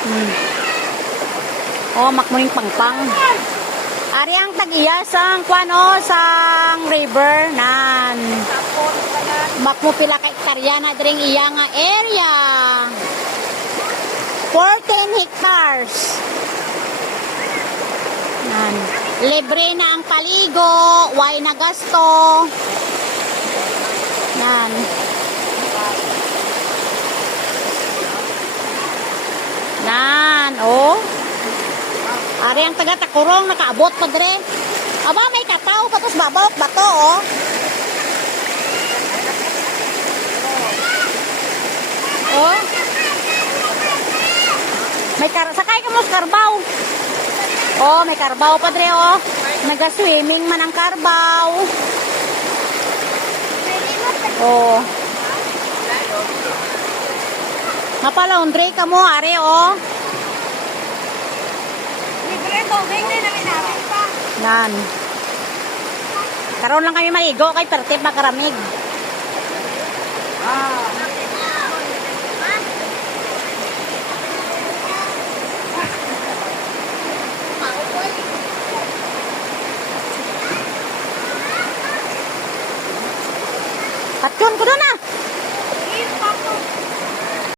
Hmm. Oh, makmuning pangpang. Ari ang tag-iya sang kwano sang river nan. Makmo pila ka hektarya na dring iya nga area. 14 hectares. Nan. Libre na ang paligo, way na gasto. Nan. Nan, oh. Ari ang taga takurong nakaabot pa dire. Aba may kataw patos babok bato oh. Oh. May kar sakay ka mo karbaw. Oh, may karbaw pa dire oh. Naga-swimming man ang karbaw. Oh. Mapalaundry ka mo, are oh. Tubig na namin namin pa. Nan. Karoon lang kami maigo kay perte makaramig. Patyon ko doon ah.